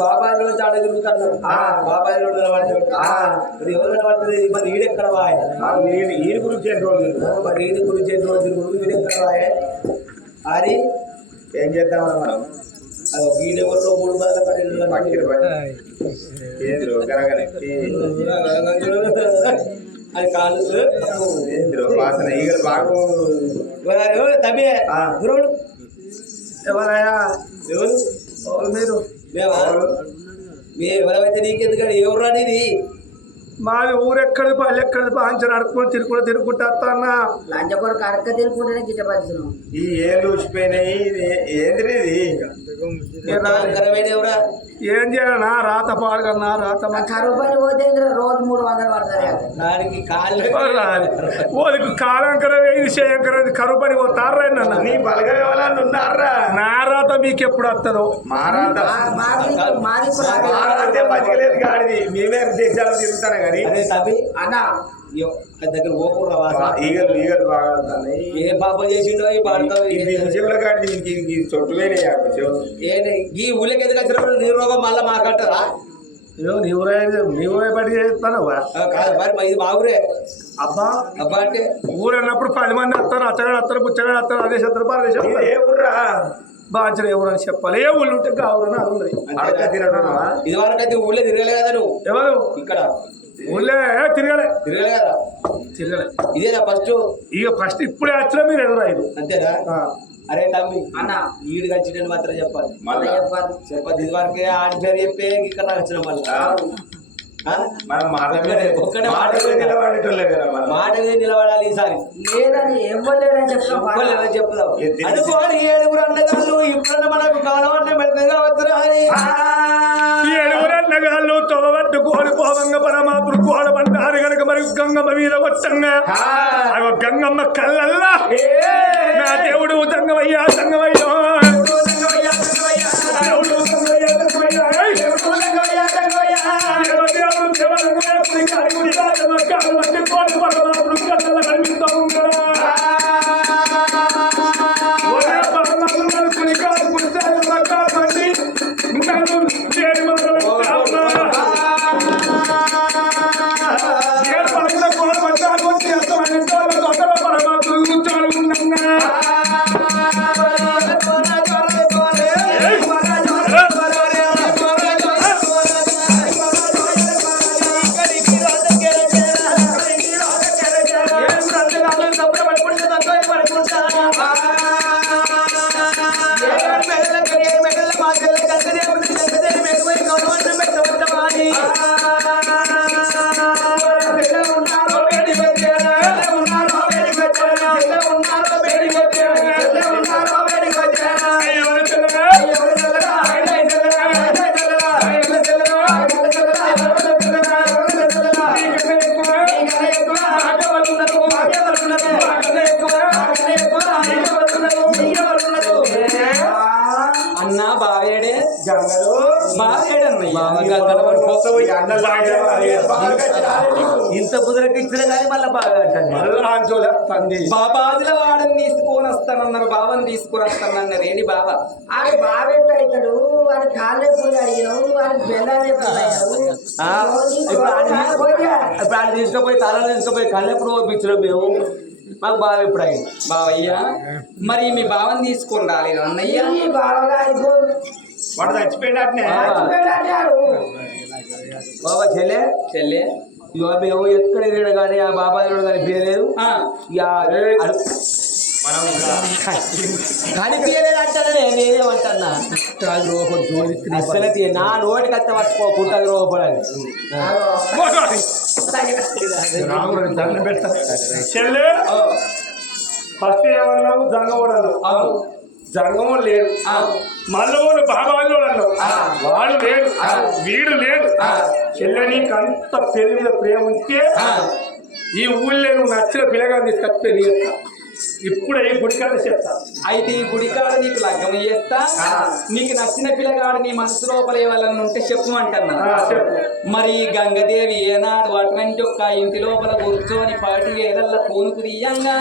బాబాయిలో చాడ తిరుగుతున్నాడు బాబాయిలో ఎవరు మరి ఈడెక్కడ వాయ ఈడి గురించి మరి ఈడి గురించి ఈడెక్కడ వాయ అది ఏం చేద్దామన్నా మనం ఈడెవరిలో 3 బదుల అది కాదు వాసన ఈగలు బాగా తమ్మి గురువుడు ఎవరయ్యా ఎవరు మీరు మీ ఎవరైతే నీకెందుకంటే ఎవరు అనేది మాది ఊరెక్కడి పల్లెక్కడి పాంచర్ అడుక్కొని తిరుగుకుంటా అన్న లంచ కూడా కరెక్ట్గా తిరుగుకుంటేనే గిట్టపరిచిన ఈ ఏళ్ళు ఊసిపోయినాయి ఏంటి ఏం చేయాలన్నా రాత పాడుకన్నా రాత కరువు పని పోతే రోజు 300 పడతారు దానికి వాళ్ళకి కాలంకర విషయంకర కరువు పని పోతారా నీ బలగా ఎవరన్నా ఉన్నారా నా రాత మీకు ఎప్పుడు వస్తుందో మా రాత బతికలేదు కాడిది మేమే దేశాలు తిరుగుతారా కానీ అన్న దగ్గర ఓకుండా ఈగలు బాగా ఏ పాపం చేసిండో ఈ పాడతావు చుట్టువేనే ఈ ఊళ్ళకి ఎందుకు వచ్చినప్పుడు నీ రోగం మళ్ళీ మాకంటారా నీ ఊరే పట్టి చేస్తాను కాదు మరి ఇది మా ఊరే అబ్బా అబ్బా అంటే ఊరు అన్నప్పుడు 10 మంది వస్తారు అచ్చగాడు వస్తారు బుచ్చగాడు వస్తారు అదే చెప్తారు పరదేశం ఏ ఊర్రా బాధ్యత ఎవరని చెప్పాలి ఏ ఊళ్ళు ఉంటే కావురని అది ఇది వరకైతే ఊళ్ళో తిరగలే కదా నువ్వు ఎవరు ఇక్కడ ఊళ్ళే తిరగలే కదా తిరగలే ఇదేనా ఫస్ట్ ఇప్పుడే వచ్చినా మీరు ఎదురైదు అంతేనా అరే తమ్మి అన్న ఈడు వచ్చిన మాత్రం చెప్పాలి మళ్ళీ చెప్పదు ఇది వరకే ఆడి పేరు చెప్పే ఇక్కడ వచ్చిన మళ్ళీ మాట నిలబడాలి ఈసారి లేదని ఇవ్వలేదని చెప్తాం అనుకోని 7 అన్నగాళ్ళు ఇప్పుడన్నా మనకు కాలం మెల్లగా వస్తారు అన్నగాళ్ళు తొలబట్టుకోని పోవంగ పరమాత్ముడు కోడబడ్డారు కనుక మరి గంగమ్మ మీద వచ్చంగా గంగమ్మ కళ్ళల్లా నా దేవుడు తంగమయ్యా తంగమయ్యో ఇంత కుదరకి ఇచ్చిన కానీ మళ్ళీ బాగా బాబాదుల వాడని తీసుకొని వస్తాను తీసుకురస్తానన్నారు, బావని తీసుకురస్తానన్నారు. ఏంటి బావ? ఆడి బాబెట్టు అవుతాడు, వాడి కాళ్ళు ఎప్పుడు అడిగినావు, వాడి బెల్లాలు ఎప్పుడు ఇప్పుడు ఆయన తీసుకుపోయి తలలో తీసుకుపోయి కళ్ళు ఎప్పుడు పంపించడం మేము మాకు బాగా ఎప్పుడు అయింది బావయ్యా. మరి మీ బావని తీసుకొని రాలేదు అన్నయ్య? బావగా వాడు చచ్చిపోయినట్నే బాబా చెల్లె చెల్లె ఇక మేము ఎక్కడ తిరగడు కానీ ఆ బాబాయ్ కానీ పేయలేదు కనిపించలేదు అంటానే నేనేమంటన్నా అసలు నా నోటికి అత్త పట్టుకోకుండా రూపడాలి చెల్లె ఫస్ట్ ఏమన్నావు జంగమూడన్నావు. జంగమూడు లేడు, మల్లవుడు బాబాలు అన్నావు. వాడు లేడు, వీడు లేడు. చెల్లె నీకు అంత పెళ్లి మీద ప్రేమ ఉంటే ఈ ఊళ్ళో నువ్వు నచ్చిన పిల్లగాని తీసుకొస్తే నీ ఇప్పుడే ఈ గుడికాడ చెప్తా. అయితే ఈ గుడికాడ నీకు లగ్గం చేస్తా, నీకు నచ్చిన పిల్లగాడు నీ మనసు లోపల ఏవాళ్ళని ఉంటే చెప్పమంటున్నా. మరి గంగదేవి ఏనాడు అటువంటి ఒక్క ఇంటి లోపల కూర్చొని పాటి వేలల్ల పూనుకు తీయంగా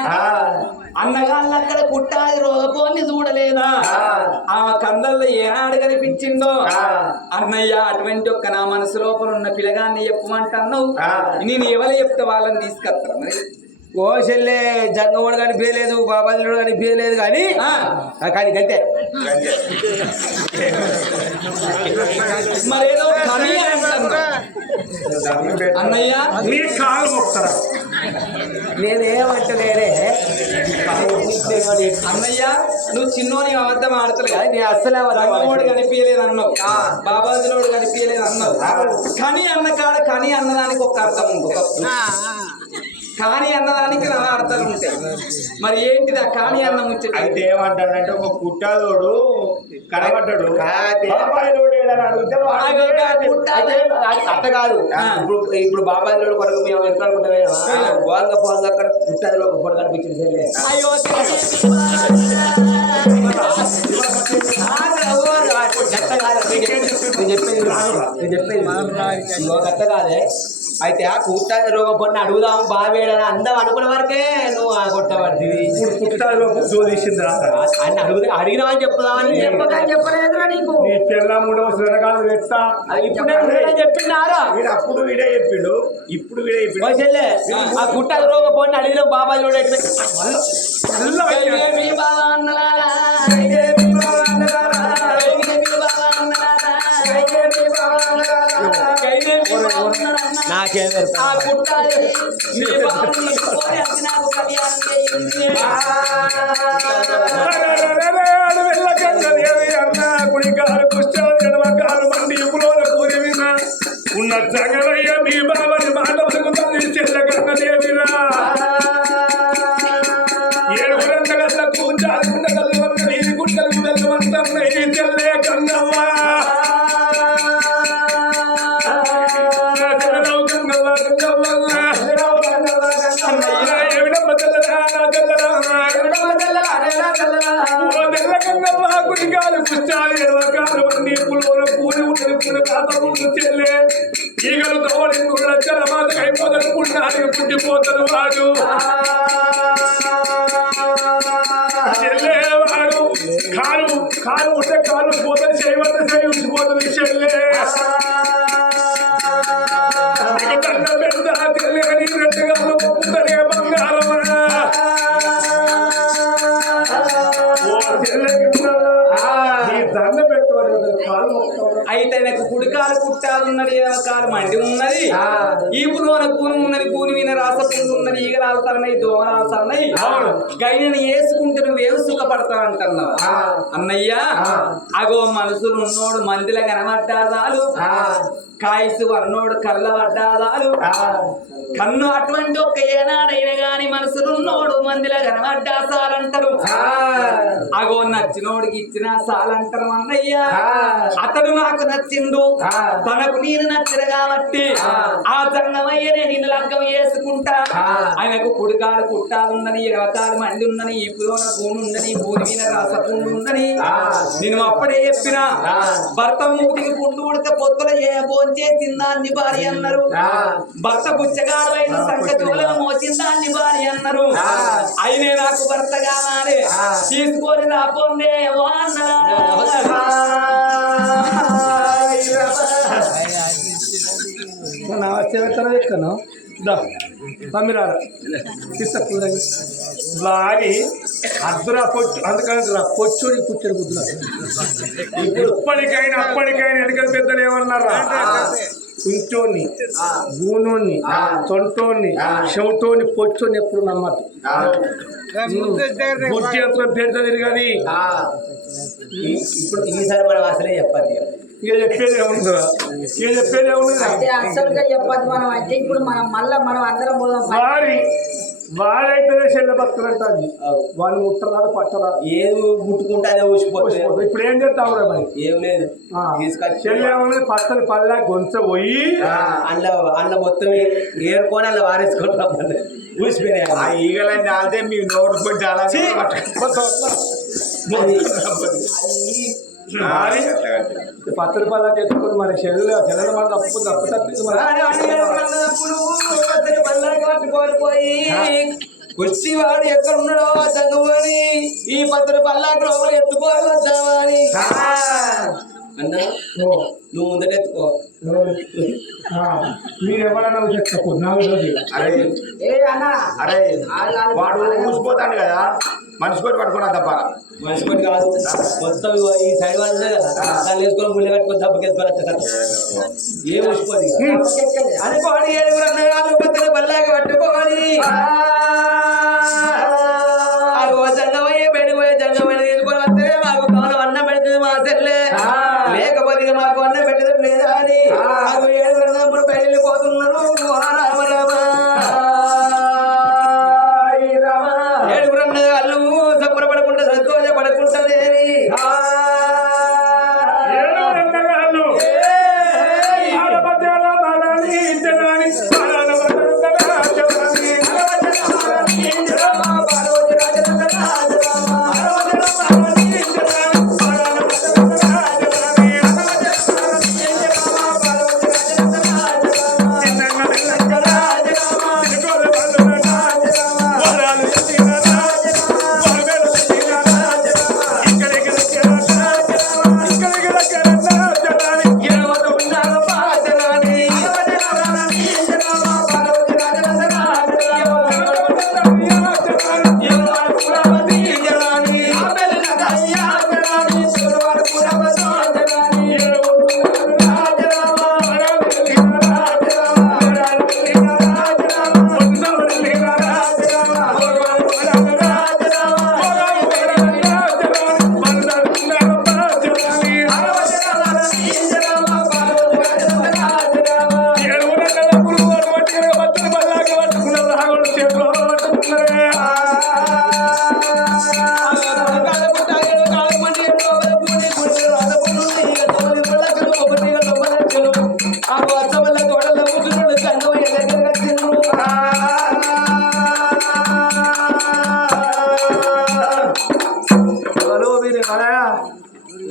అన్నగాళ్ళు అక్కడ కుట్టాది రోగపోని చూడలేదా? ఆ కందల్లో ఏనాడు కనిపించిందో అన్నయ్య అటువంటి ఒక్క నా మనసు లోపల ఉన్న పిల్లగాన్ని చెప్పమంటున్నావు. నేను ఎవరు చెప్తే వాళ్ళని తీసుకొస్తాను. మరి ఓ చెల్లె జంగమూడు కానీ పేయలేదు, బాబాజీడు కానీ పేయలేదు కానీ కానీ గంటే మరేదో అన్నయ్య నీ కాలు మొక్తారా? నేనేమంటలేనే అన్నయ్య నువ్వు చిన్నోని అబద్ధం ఆడతలు కదా. నేను అస్సలు రంగమోడు కనిపించలేదు అన్నావు, బాబాజీలోడు కనిపించలేదు అన్నావు. కానీ అన్న కాడ కానీ అన్నదానికి ఒక అర్థం ఉంది, కానీ అన్నదానికి నా అర్థాలు ఉంటాయి. మరి ఏంటిది ఆ కానీ అన్న ముచ్చట? అయితే ఏమంటాడంటే ఒక కుట్టాలోడు కనబడ్డాడు, అట్ట కాదు. ఇప్పుడు బాబాయ్ కొరకు మేము ఎంత అనుకుంటాం పోంగ అక్కడ కుట్టాలో పొడ కనిపించింది చెల్లె. అయ్యో గట్ట కాదే. అయితే ఆ కుట్టాది రోగం పొన్న అడుగుదాం బావేడని అందం అనుకున్న వరకే నువ్వు కొట్టబడ్డది. ఇప్పుడు కుట్టాలో జోదీసింది అని అడిగినామని చెప్పుదామని చెప్పలేదురా నీకు. నీ పిల్ల మూడవ శనగాలు తెస్తా ఇప్పుడు చెప్పిండారా? వీడు అప్పుడు వీడే చెప్పిండు, ఇప్పుడు వీడే చెప్పిండు. చెల్లె ఆ కుట్టాది రోగం పొన్న అడిగిన బాబాయ్ నాకేం గుడికారు కుష్టాలు ఎడమకాలు మండి ఇప్పులోన కూరి వినా ఉన్న జగలయ్య మీ బాబని మాట తల్లి చెల్ల కన్నదేవిరా ఏడుగురంగల కూర్చాలకుండ కళ్ళు వల్ల నీరు గుండలు వెళ్ళమంతా చెల్లే కన్నవ్వా గుడికాలు కుష్టాలు ఎడమకాలు మండి ఇప్పులోన కూరి ఉండే తాత ముందు చెల్లే ఈగలు తోడి లక్షల మాతకు అయిపోతాడు, పుట్టినానికి పుట్టిపోతాడు వాడు. చెల్లేవాడు కాలు కాలు ఉంటే కాలు పోతుంది, చేయవద్ద చేయి ఉంచిపోతుంది చెల్లే. దండ పెడతా చెల్లె నీ రెట్టుగా పొప్పుతనే బంగారమా దండ పెట్టుకోవాలి. అయితే నాకు కుడికాలు కుట్టాలున్నది, కాలు మండి ఉన్నది, ఈపులోన కూని ఉన్నది, కూని మీద రాసపుండు ఉన్నది, ఈగలాలు తరన్నాయి, దోమలాలు తరన్నాయి. గైని వేసుకుంటే నువ్వేం సుఖపడతావు అంటున్నావు అన్నయ్య. అగో మనసులు ఉన్నోడు మందిల కనబడ్డాదాలు, కాయసు అన్నోడు కళ్ళ పడ్డాదాలు. కన్ను అటువంటి ఒక్క ఏనాడైనా గాని మనసులున్నోడు మందిల కనబడ్డా సాలంటారు. అగో నచ్చినోడికి ఇచ్చిన సాలంటారు అన్నయ్య. అయ్యా అతడు నాకు నచ్చిండు తనకు నేను నచ్చదు కాబట్టి ఆ జంగమయ్యనే నిన్ను లగ్గం చేసుకుంటా ఆయనకు కుడికాలు కుట్టాలుందని రకాలు మండి ఉందని ఈ పులోన భూమి ఉందని భూమి మీద రసపుండు ఉందని నేను అప్పుడే చెప్పిన భర్త మూతికి పుండు ఉడితే పొత్తుల భోంచేసిందాన్ని భార్య అన్నారు భర్త బుచ్చగాడు అయిన సంకచూలను మోసిందాన్ని భార్య అన్నారు అయినే నాకు భర్త కావాలి తీసుకొని రాపోండే ఎక్కను తమ్మిరారా వారి అర్ధరా పొచ్చు అందుకని పొచ్చుడి పుట్టడు బుద్ధులు ఇప్పటికైనా అప్పటికైనా ఎన్నికల పెద్దలు ఏమన్నారా కుంచోని గూనోని తొంటోని చెవిటోని పొచ్చోని ఎప్పుడు నమ్మద్దు బుద్ధి యంత్రం పెద్ద తిరగది ఇప్పుడు ఈసారి మనం అసలే చెప్పాలి ఇక చెప్పేది ఏముందా ఇక చెప్పేది ఏముంది అంటే అసలుగా చెప్పదు మనం అంటే ఇప్పుడు మనం అందరం పోదాం వాడైతేనే చెల్ల భక్తులంటారు వాళ్ళు ముట్టరాదు పట్టరాదు ఏది ముట్టుకుంటే అదే ఊసిపోతుంది ఇప్పుడు ఏం చేస్తావు రా మరి ఏం లేదు తీసుకొచ్చి చెల్లి పచ్చని పల్లె గొంత పోయి అందులో మొత్తం ఏరుకొని అందులో వారేసుకుంటాం ఊసిపోయినాయి ఈగలన్నీ ఆల్తే మీ నోరు కొట్టి అలా పచ్చని పల్లె తెచ్చుకొని మరి చెల్లెలు మాట తప్పు తప్పింది కుర్చీవాడు ఎక్కడ ఉన్నాడో చదువుని ఈ పత్ర పల్లాకి లోపల ఎత్తుకోవాలి వద్దామని అన్నా నువ్వు ముందట ఎత్తుకో మీరు ఎవరన్నా చెప్తా అరే వాడు ఊసిపోతాడు కదా మనిషి కొట్టి పట్టుకున్నా తప్ప మనిషి కొట్టి కాదు మొత్తం ఈ సైడ్ వాళ్ళు కదా దాన్ని వేసుకొని ముళ్ళు కట్టుకొని దెబ్బకేసుకొని ఏం ఊసిపోదు అనుకోని ఏడుగురు అన్నగాళ్ళు పత్ర పల్లాకి పట్టుకోవాలి జంగమయ్యే పెడిపోయే జంగమయ్య తీసుకొని వస్తే మాకు కాలం అన్నం పెడుతుంది మా చెల్లె లేకపోతే మాకు అన్నం పెట్టడం లేదా అని అది ఏడుగురు పెళ్ళిపోతున్నారు రామ రామ ఏడుగురు అన్నగాళ్ళు సంబరపడకుండా సంతోషపడకుంటదేవి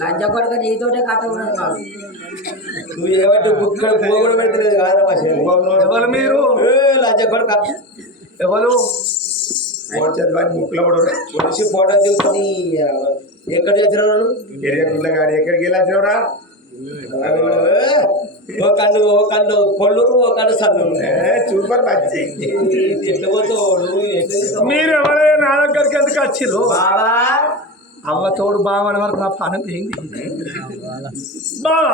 లంచ కొడుకు నీతోటే కథ ఉన్నది మాకు నువ్వు ఏమంటే బుక్కలు పోగొడ పెట్టలేదు కాదమ్మా ఎవరు మీరు లంచ కొడుక ఎవరు ముక్కులో కూడా వచ్చి ఫోటో తీసుకుని ఎక్కడ చేసిన గాడి ఎక్కడికి వెళ్ళారా ఓ కళ్ళు కొల్లూరు ఓ కళ్ళు సన్ను సూపర్ మంచి మీరు ఎవరైనా నా దగ్గరికి ఎందుకు వచ్చిర్రు బావా అవ్వ తోడు బావని వరకు నా పానం ఏంది బావా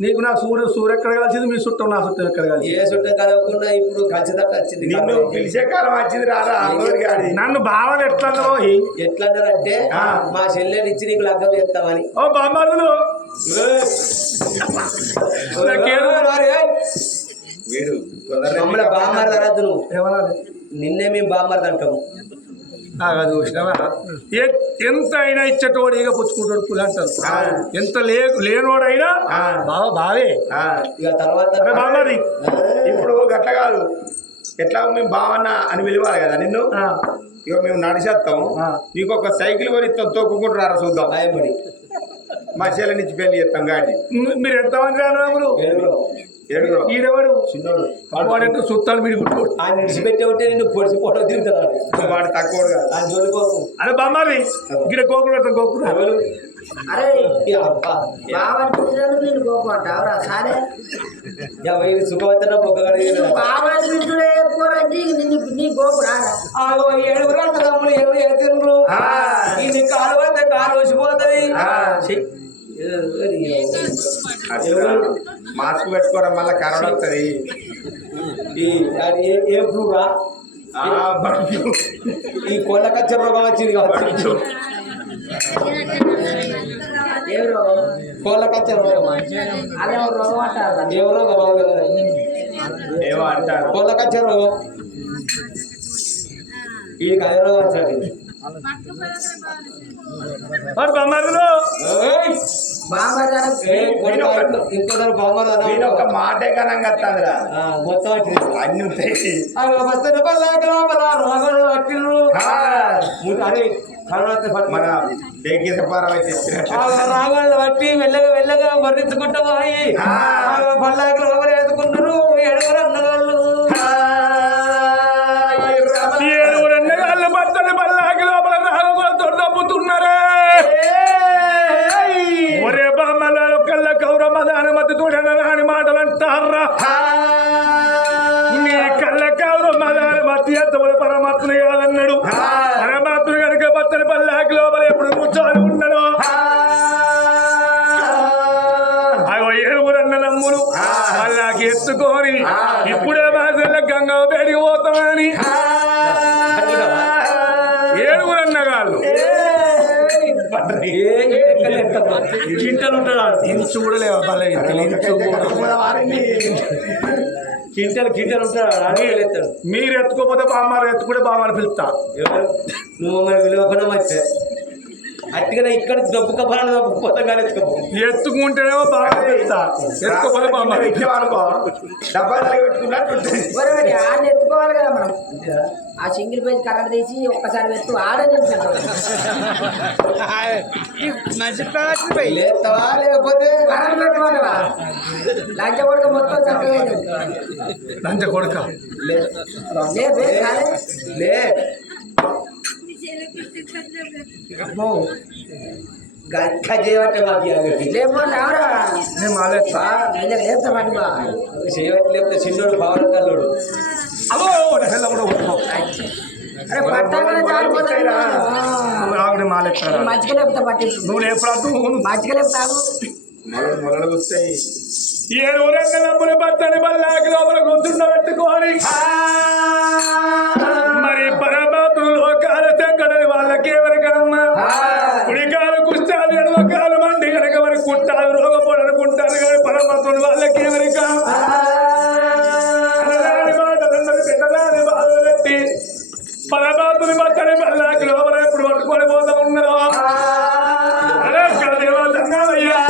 నీకు నా సూర్య ఎక్కడ కలిసింది మీ చుట్టం నా చుట్టం ఎక్కడ కలిసి ఏ చుట్టం కలవకుండా ఇప్పుడు ఖచ్చితంగా వచ్చింది నిన్ను పిలిచే కాలం వచ్చింది రారా గాడి నన్ను బావని ఎట్లా ఎట్లన్నారంటే మా చెల్లెని ఇచ్చి నీకు లగ్గం చేస్తామని ఓ బామ్మలు వీడు మమ్మల్ని బామ్మర్ది అనద్దు నువ్వు ఏమన్నా నిన్నే మేము బామ్మర్ది అంటాము చూసినావా ఎంత అయినా ఇచ్చేటోడు ఇక పుచ్చుకుంటాడు పులి అంటారు ఎంత లేనోడైనా బావే ఇక తర్వాత అరే బామ్మది ఇప్పుడు గట్ల కాదు ఎట్లా మేము బావన్న అని పిలవాలి కదా నిన్ను ఇక మేము నడిచేస్తాం నీకు ఒక సైకిల్ కొని తొక్కుకుంటున్నారా చూద్దాం భయపడి మా చెల్లె నుంచి పెళ్లి చేస్తాం గాడి మీరు ఎంతమంది రాను ఏడుగురు ఈడెవడు చిన్నోడు వాడంటే సుత్తాలు మిడిగుంటాడు ఆయన విడిచిపెట్టే ఉంటే నిన్ను పొడిచి పొడ తిరుగుతాడు వాడు తక్కువడు కాదు ఆయన జోలిపోకు అరే బామ్మది ఇక్కడ గోకులు పెడతాం గోకులు అరే అబ్బా బావని పిలిచినందుకు నేను కోపం అంటావురా సారే సుఖవద్దన పొగ్గ బావని పిలుచుడే ఎక్కువ నీ కోపం రారా ఏడుగురు తమ్ముడు ఎవరు ఎత్తిండ్రు ఇది కాలు వద్ద కాలు వచ్చిపోతుంది మాస్క్ పెట్టుకోవడం మళ్ళీ కరోనా వస్తుంది ఏ ఫ్లూరా ఈ కోళ్ళ కచ్చ రోగం వచ్చింది కావచ్చు ఏ రోగం కోళ్ళ కచ్చ రోగం అదే రోగం అంటారు ఏ రోగం ఏమో అంటారు కోళ్ళ కచ్చ రోగం ఈ కథ రోగం వచ్చాడు మరి బామ్మదిలో ఇంకోసారి బాగుమరా నేను ఒక మాటే కనంగా వస్తుందిరా మొత్తం అన్ని ఉంటాయి మన డేకేసపారం అయితే రాగాళ్ళు బట్టి మెల్లగా మెల్లగా వర్ణించుకుంటా పోయి పల్లాకి లోపల వేసుకుంటారు ఎడుగురు అన్నగాళ్ళు ఏడుగురన్నగాళ్ళు బట్టలు పల్లాకి లోపల రాగలతో తప్పుతున్నారే ఒరే బామ్మల కళ్ళ కౌరమ్మ దాని మధ్య చూడని మాటలు అంటారా నీ కళ్ళ కౌరమ్మ దాని మధ్య పరమాత్మని కాదన్నాడు పరమాత్ముడు కనుక బట్టలు పల్లాకి లోపల ఎప్పుడు కూర్చొని ఉండడు అగో ఏడుగురన్న నమ్ములు పల్లాకి ఎత్తుకొని ఇప్పుడే బాసల్ల గంగా బయటికి పోతామని ఏడుగురన్నగాళ్ళు చింటలు ఉంటాడు ఇంచు కూడా లేవా కింటలు కింటలు ఉంటాడు అడిగి వెళ్తాడు మీరు ఎత్తుకోపోతే బామ్మారు ఎత్తుకుంటే బామ్మారు పిలుస్తా నువ్వు మరి విలువకుండా వచ్చే అట్టుగా ఇక్కడ దొబ్బుకపోవాలి దొబ్బుకుపోతాం కానీ ఎత్తుకుంటేనేమో బాగా పిలుస్తా ఎత్తుకోపోతే బామ్మారు ఇచ్చేవానుకో డబ్బా పెట్టుకున్నట్టు ఆడ ఎత్తుకోవాలి కదా మనం ఆ సింగిల్ పేజ్ కరెంట్ తీసి ఒక్కసారి పెట్టు ఆడని చెప్తాడు లేస్తావా లేకపోతే కరెంట్ పెట్టుకోవటవా లంచ కొడుకు మొత్తం చక్కగా లంచ కొడుక లే గక్క చేయబట్టే మాకు లేకపోతే ఎవరా నేను మాలేస్తా లేపుతా పని బా చేయబట్టి లేకపోతే చిన్నోడు పవన్ కల్లోడు అదో కూడా కొట్టుకో అరే పట్టాకనే జారిపోతాయి ఆవిడ మాలేస్తారా మంచిగా లేపుతా పట్టి నువ్వు లేపరాదు మంచిగా లేపుతావు మొలలు వస్తాయి ఏడు రంగలప్పులు బట్టని బల్లాకి లోపల గుర్తుండ పెట్టుకోని మరి పరమాత్ములు లోకాల చెక్కడని వాళ్ళకి ఎవరికమ్మా కుడికాలు కుష్టాలు ఎడవకాలు మంది కనుక మరి కుట్టాలు రోగపోడు అనుకుంటారు కానీ పరమాత్ములు వాళ్ళకి ఎవరికా తిన్నదాని బాధలు పెట్టి పరమాత్ముని బట్టని బల్లాకి లోపల ఎప్పుడు పట్టుకొని పోతా ఉన్నారు అరే దేవా దండాలయ్యా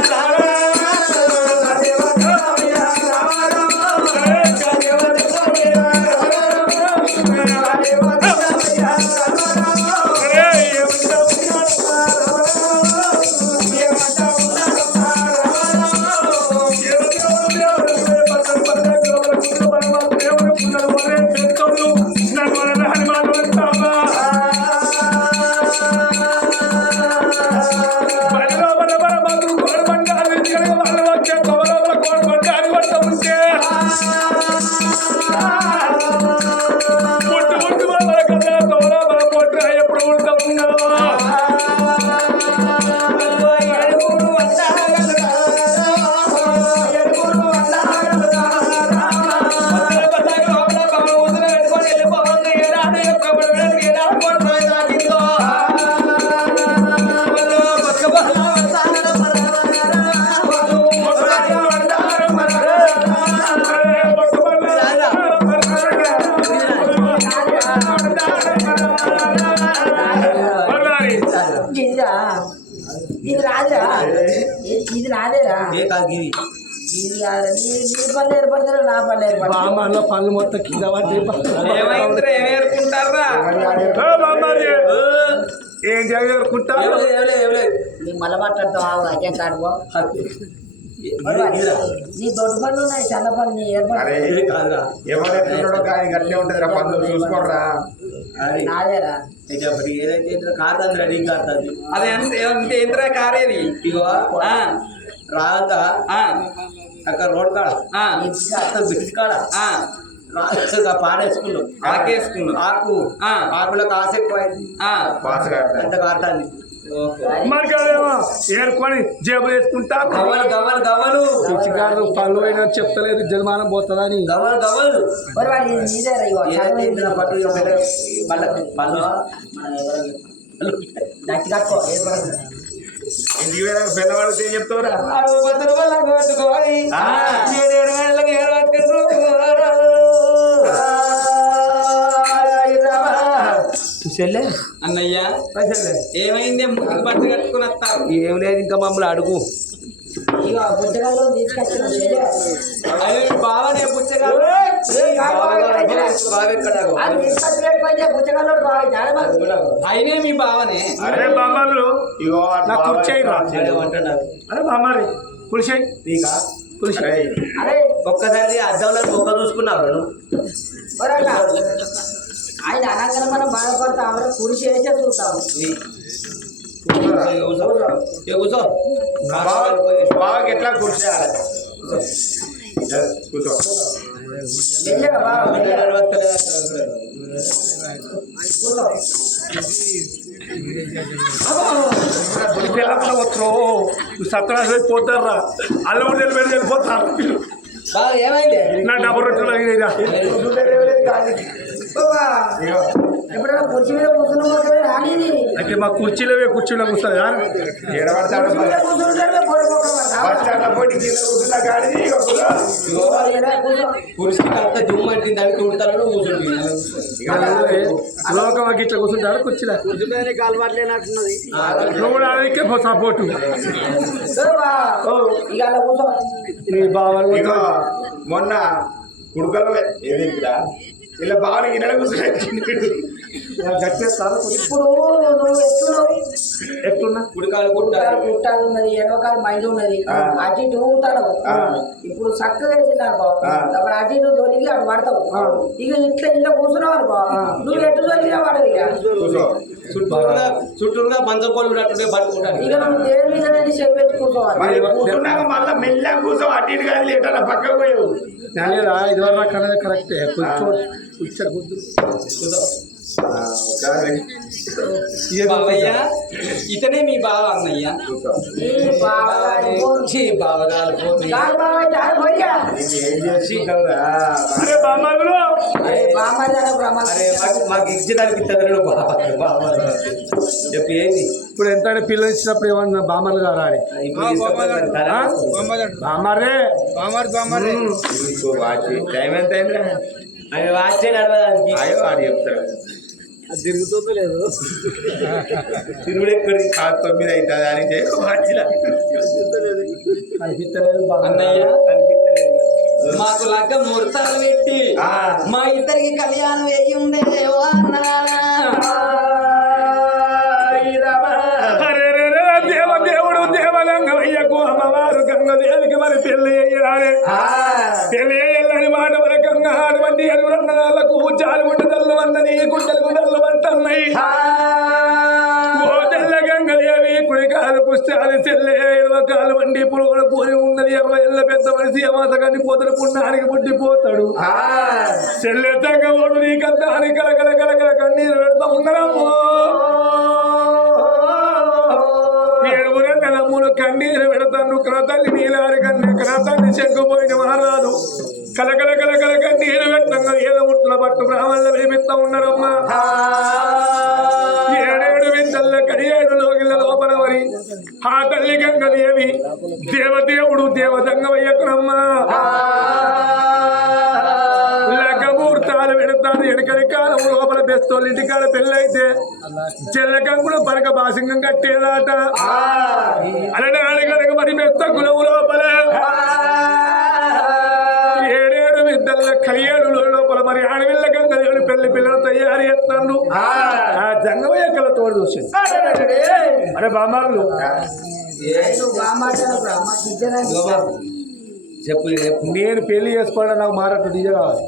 Yeah. ఇదిరా ఇది రాదురా ఇది నాదేరా ఏ కాదు గిరి ఇది కాదురా. నీ పళ్ళు ఏర్పడతారు నా పళ్ళు ఏర్పడతారు బామ్మలో పళ్ళు మొత్తం కింద పట్టి ఏమైందిరా ఏం ఏరుకుంటారా ఏం చదువుకుంటా నీ మళ్ళీ మాట్లాడతావు అజం కాడుకో నీ దొడ్డు పళ్ళు ఉన్నాయి చల్ల పళ్ళు నీ ఏర్పడ అరే కాదురా ఎవరు ఎట్లుంటాడో కానీ గట్లే ఉంటదిరా పనులు చూసుకోరా. నాదేరా ఏదైతే కారుతుంది రెడీ కారుతుంది అదే అంతే ఏంద్రా కారేది ఇగో ఆ, రాగా ఆ, అక్కడ రోడ్ కాడ ఆ, బిక్స్ కాడ ఆ, రాగా పాడేసుకున్నాం ఆకేసుకున్నాం ఆ. ఆకులకు ఆశ ఎక్కువ అయింది ఆ, పాస్ కాడతాయి. అంత కారుతుంది మరి కదేమో ఏరుకొని జేబు వేసుకుంటా గవ్వలు గవ్వలు గవ్వలు పిచ్చిగాడు పళ్ళు అయినా చెప్తలేదు జన్మానం పోతుందని గవ్వలు గవ్వలు మరి వాడు ఇది నీదేరా ఇగో ఏదైతే పట్టు పళ్ళు నచ్చి కట్టుకో ఏర్పడదు ఇంటికి పోయినాక పిల్లవాడికి ఏం చెప్తావురా? చెల్లె అన్నయ్య ఏమైంది ముట్టుకు బట్ట కట్టుకుని వస్తారు ఏం లేదు ఇంకా మమ్మల్ని అడుగు ఇక పుస్తకాల్లో తీసుకొచ్చిన అయ్యో ఈ బావనే పుచ్చగా పుస్తకాల్లో చాలా అయినే మీ బావనే అరే బామ్మలు ఇగో నాకు కూర్చేయరా అరే బామ్మారి పులిసేయి నీకా అరే, అరే ఒక్కసారి అద్దంలో మొక్క చూసుకున్నావు నువ్వు ఒరేయ్, ఆయన అనగానే మనం బాధపడతాం పురుషు వేసే చూస్తాము కూర్చో బావకి ఎట్లా కూర్చోయాలి? కూర్చో. మెల్లగా బాగా మెల్లగా కూర్చో. పిల్లలు వస్తారు సత్యనాశ పోతారా అల్లం వెళ్ళి వెళ్ళిపోతారు ఏమైంది నా డబ్బు రొట్టెలు అడిగినా బాబా, ఇగో, ఎప్పుడైనా కుర్చీ మీద కూర్చున్న రానిది అయితే మా కుర్చీలో కూర్చీలో కూర్చోదు ఏడబడతాడు కుర్చీ మీద కూర్చుంటారు బస్ స్టాండ్లో పోయి కింద కూర్చున్నా కానీ ఇగో కూర్చో. పురుషుడికి అంత దుమ్ము అంటే దాన్ని తుడతాను కూర్చుంటుంది లోకం ఇట్లా కూర్చుంటారు కుర్చీలో నువ్వు కూడా అడిగితే సపోర్టు ఇక అలా కూర్చో. నీ బావలు ఇగో మొన్న కుడుకలో ఏదిరా ఇలా బాగా గిన్నె కూర్చున్నాడు. గట్టేస్తారు ఇప్పుడు నువ్వు ఎత్తున్నావు ఎట్లున్నా కుడికాలు కుట్టారు పుట్టాలు ఉన్నది ఎడవకాలు మైండ్ ఉన్నది అటు ఇటు ఊగుతాడు ఇప్పుడు చక్కగా వేసింది అనుకో అప్పుడు అటు ఇటు తొలిగి అటు పడతావు ఇక ఇట్లా కూర్చున్నావు అనుకో నువ్వు ఎటు తొలిగినా పడదు ఇక కూర్చో. చుట్టూరుగా పంచకోళ్ళు ఉన్నట్టుండే పట్టుకుంటాను ఇక నువ్వు దేని మీద చెప్పెట్టి కూర్చోవాలి మరి కూర్చున్నాక మళ్ళీ మెల్లగా కూర్చో. అటు ఇటు కానీ లేటా పక్కకు పోయావు. లేదా ఇదివరకు నాకు అనేది కరెక్టే కూర్చో కూర్చో బావయ్య ఇతనే మీ బావ అన్నయ్య ఈ బావగారి ఫోన్. బావగాలు కాదు బావ, చాలా పోయిగా. ఏం చేసుకుంటావురా? అరే బామ్మలు అరే బామ్మది అనే బ్రహ్మ. అరే మాకు ఇచ్చి అనిపిస్తుంది బాబా చెప్పి ఏంది ఇప్పుడు ఎంత పిల్లలు ఇచ్చినప్పుడు ఏమన్నా బామ్మలు గారు ఆడి బామ్మరే ఇంకో వాచ్ టైం ఎంత అయిందిరా? అవి వాచే నడవడానికి అయ్యో వాడు చెప్తాడు. తిరుగుతుందో లేదు తిరుగుడు ఎక్కడి 9 అవుతుంది అని వాచ్లా అనిపించలేదు బామ్మ అన్నయ్య అనిపిస్తలేదు. మాకు లగ్గ ముహూర్తాలు పెట్టి మా ఇద్దరికి కళ్యాణం వేయి ఉండే దేవుడు దేవగంగయ్యకు అమ్మవారు గంగదేవికి మరి పెళ్లి అయ్యాలి పెళ్లి అయ్యాలని మాట వరకంగా అటువంటి అరువులకు చాలు గుడ్డలు అన్నది గుడ్డలు గుడ్డలు అంటున్నాయి ఓ తెల్ల గంగదేవి కుడికాలు పుష్టాలు చెల్లె 7 కాలు వండి పురుగుల పూరి ఉన్నది 20 ఏళ్ళ పెద్ద మనిషి అమాసగాన్ని పోతుడు పుణ్యానికి పుట్టిపోతాడు చెల్లె తంగోడు నీకంతా అని కలకల కలకల కన్నీరు పెడతా ఉన్నారమ్మో 7 నెలములు కన్నీరు పెడతాను క్రతల్లి నీలారి కన్నీ క్రతాన్ని చెక్కుపోయిన మహారాజు కలకల కలకల కన్నీరు పెట్టంగా ఏదో ముట్ల పట్టు బ్రాహ్మణులు వినిపిస్తా ఉన్నారమ్మా 7 వింతల్ల కడియేడు లోగిళ్ళ లోపల వరి ఆ తల్లి గంగదేవి దేవదేవుడు దేవదంగవయ్యకునమ్మా లగ్గమూర్తాలు పెడతాను ఎనకరిక కాలం లోపల బెస్తోళ్ళు ఇంటికాడ పెళ్ళైతే చెల్లకంకుడు పరక బాసింగం కట్టేదాట అలానే అడగడగ మరి బెస్త కులము లోపల 7 విద్దల కలియేడు లోపల మరి ఆడవిల్ల గంగదేవుడు పెళ్లి పిల్లలు తయారు చేస్తాను ఆ జంగమయ్య కళ తోడు చూసింది అరే బామారులు చెప్పు నేను పెళ్లి చేసుకోవడా నాకు మారట్టు డీజే కావాలి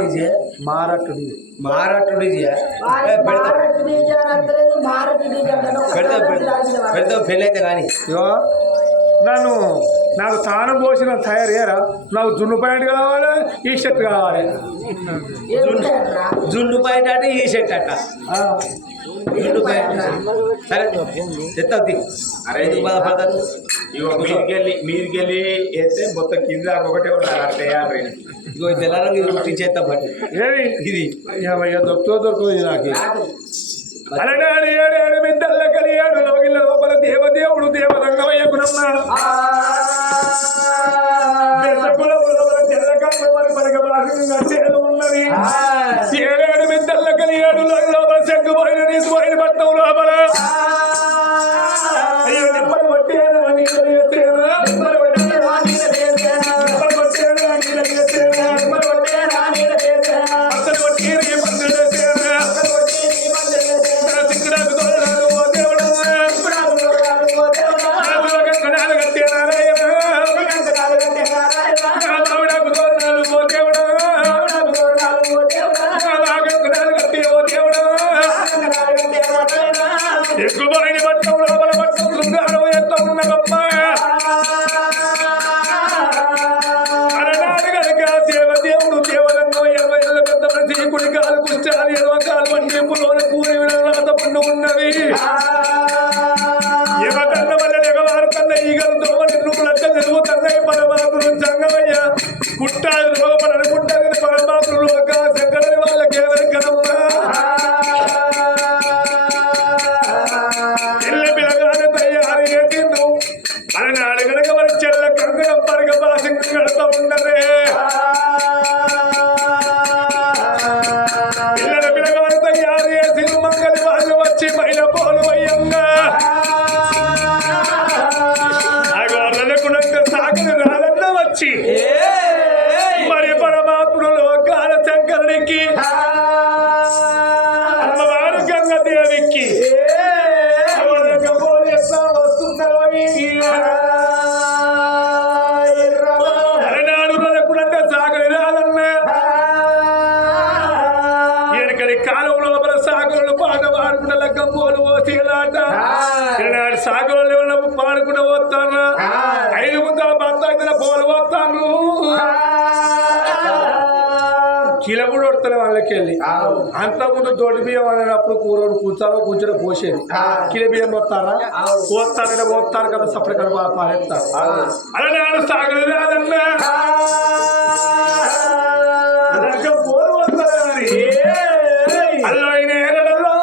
డీజే మారట్టు డీజే మారట్టు డీజే పెడతావు పెళ్ళి అయితే కానీ నన్ను నాకు తాను పోసిన తయారు చేయరా నాకు జున్ను ప్యాంట్ కావాలి ఈ షర్ట్ కావాలి జున్ను ప్యాంట్ అంటే ఈ షర్ట్ అట్ట జున్ను ప్యాంట్ సరే తెస్తావు అరే బాధపడతాను ఇగో మీదికెళ్ళి వేస్తే మొత్తం కింద దాకా ఒకటే ఉండాలి అట్లా వేయాలి ఇగో తెల్లారం ఇది కుట్టించేస్తాం బట్టి ఏది ఇది దొరుకుతుంది నాకు అలనాడు 7 బిడ్డల కలియాడు లోగిల లోపల దేవదేవుడు దేవరంగమయ్య బ్రహ్మ ఉన్నది 7 బిడ్డల కలియాడు లోపల చెక్కుపోయిన తీసుకుపోయిన పట్టం లోపల అయ్యో నిప్పటి పట్టేనా ఎక్కువైన పట్టం లోపల పట్టం శృంగారం ఎంత ఉన్న గొప్ప అలనాడు కనుక దేవదేవుడు దేవరంగం 20 పెద్ద మనిషి కుడి కాలు కుష్టాలు 7వ కాలు వంటిపులోని కూరి వినరాత పండు ఉన్నది ఎవకన్న వల్ల ఎగవారుతున్న ఈగలు దోమని నువ్వులంట తిరుగుతున్నాయి పరమాత్ములు జంగమయ్య కుట్టాలు రోగపడి అనుకుంటారు పరమాత్ములు ఒక శంకరని వాళ్ళకి ఎవరికనమ్మా అలనాడు గనక మరి చెల్ల కంగం పరగ బాసింగం కడతా ఉండరే పిల్లల పిల్లగాడు తయారు చేసి మంగళి వాళ్ళు వచ్చి బయట పోలు అయ్యంగా ఆ గొర్రెలకునంత సాగులు రాలన్న వచ్చి మరి పరమాత్ముడు లోకాల శంకరునికి అమ్మవారు గంగదేవికి అలనాడు రకునంటే సాగలి రాలన్న ఎనకడి కాలం లోపల సాగులు పాట పాడుకున్న లగ్గం పోలు పోసేలాట ఈనాడు సాగులు పాడుకుంటూ పోతాను 5 ముందల బత్తాయిల పోలు పోతాను కిల కూడా వడతాను వాళ్ళకి వెళ్ళి అంతకుముందు దొడ్డి బియ్యం అనేటప్పుడు కూరడు కూర్చొని పోసేది కిల బియ్యం పోతారా పోతానంటే పోతారు కదా సపరేట్ కదా పారేస్తారు అలనాడు సాగలి రాదన్నా పోలు పోతారు అల్లో నేరడల్లో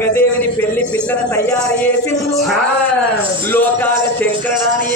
గంగదేవిని పెళ్లి పిల్లని తయారు చేసిండు లోకాల శంకరణాన్ని